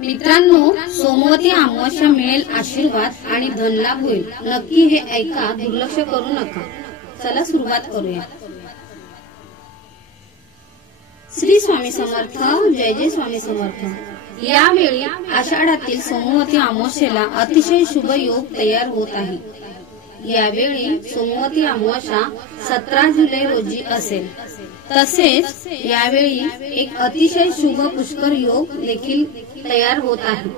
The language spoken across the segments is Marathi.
मित्रांनो, सोमवती अमावस्या मिळेल आशीर्वाद आणि धनलाभ होईल। नक्की हे ऐका, दुर्लक्ष करू नका। चला सुरुवात करूया। श्री स्वामी समर्थ। जय जय स्वामी समर्थ। यावेळी आषाढातील सोमवती अमावस्येला अतिशय शुभ योग तयार होत आहे। यावेळी सोमवती अमावस्या 17 जुलै रोजी असेल। तसेच यावेळी एक अतिशय शुभ पुष्कर योग देखील तयार होत आहे।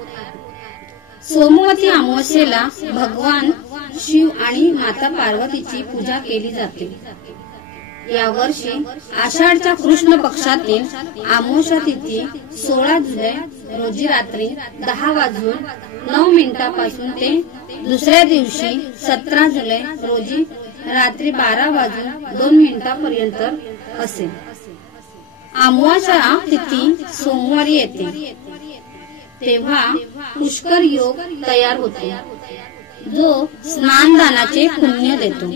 सोमवती अमावस्येला भगवान शिव आणि माता पार्वतीची पूजा केली जाते। या वर्षी आषाढच्या कृष्ण पक्षातील अमावस्या तिथी 16 जुलै रोजी रात्री 10:09 पासून ते दुसऱ्या दिवशी 17 जुलै रोजी रात्री 12:02 पर्यंत असेल। अमावस्या तिथी सोमवारी येते, तेव्हा पुष्कर योग तयार होतो, जो स्नानदानाचे पुण्य देतो।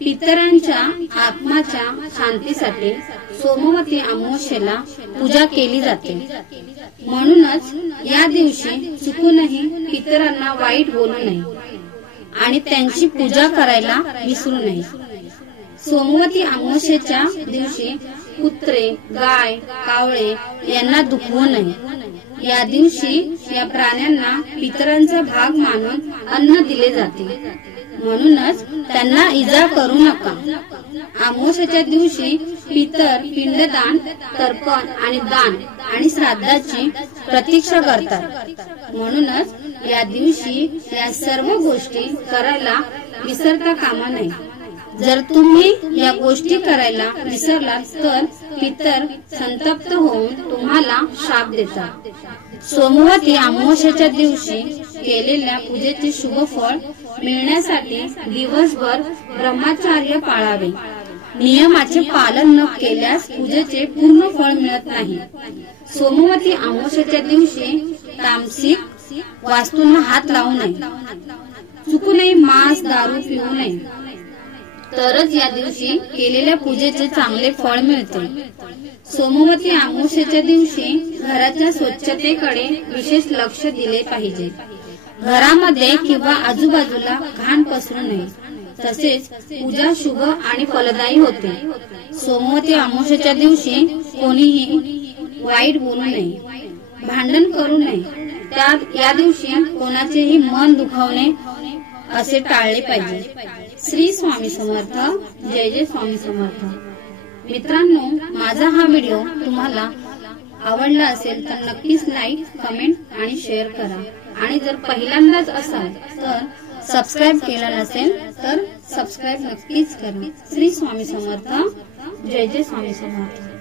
पितरांच्या आत्माच्या शांतीसाठी सोमवती अमावस्येला पूजा केली जाते। म्हणूनच या दिवशी चुकूनही पितरांना वाईट बोलू नये आणि त्यांची पूजा करायला विसरू नये। सोमवती अमावस्येच्या दिवशी कुत्रे, गाय, कावळे यांना दुखवू नये। या दिवशी या प्राण्यांना पितरांचा भाग मानून अन्न दिले जाते, म्हणूनच त्यांना इजा करू नका। अमावस्येच्या दिवशी पितर पिंडदान, तर्पण आणि दान आणि श्राद्धाची प्रतीक्षा करतात। म्हणूनच या दिवशी या सर्व गोष्टी करायला विसरता कामा नये। जर तुम्ही या गोष्टी करायला विसरलात तर पितर संतप्त होऊन तुम्हाला शाप देतात। सोमवती अमावस्येच्या दिवशी केलेल्या पूजेचे शुभ फळ मिळण्यासाठी दिवसभर ब्रह्मचर्य पाळावे। नियमाचे पालन न केल्यास पूजेचे पूर्ण फळ मिळत नाही। सोमवती अमावस्येच्या दिवशी तामसिक वस्तूंना हात लावू नये। चुकूनही मांस, दारू पिऊ नये, तरच या दिवशी केलेल्या पूजेचे चांगले फळ मिळते। सोमवती अमावस्येच्या दिवशी घराच्या स्वच्छतेकडे विशेष लक्ष दिले पाहिजे। घरामध्ये किंवा आजूबाजूला घाण पसरू नये। तसेच पूजा शुभ आणि फलदायी होते। सोमवती अमावस्येच्या दिवशी कोणीही वाईट बोलू नये, भांडण करू नये। या दिवशी कोणाचेही मन दुखावणे असे टाळले पाहिजे। श्री स्वामी समर्थ। जय जय स्वामी समर्थ। मित्रांनो, माझा हा व्हिडिओ तुम्हाला आवडला असेल तर नक्कीच लाईक, कमेंट आणि शेअर करा। आणि जर पहिल्यांदाच असाल तर सबस्क्राईब केला नसेल तर सबस्क्राईब नक्कीच करा। श्री स्वामी समर्थ। जय जय स्वामी समर्थ।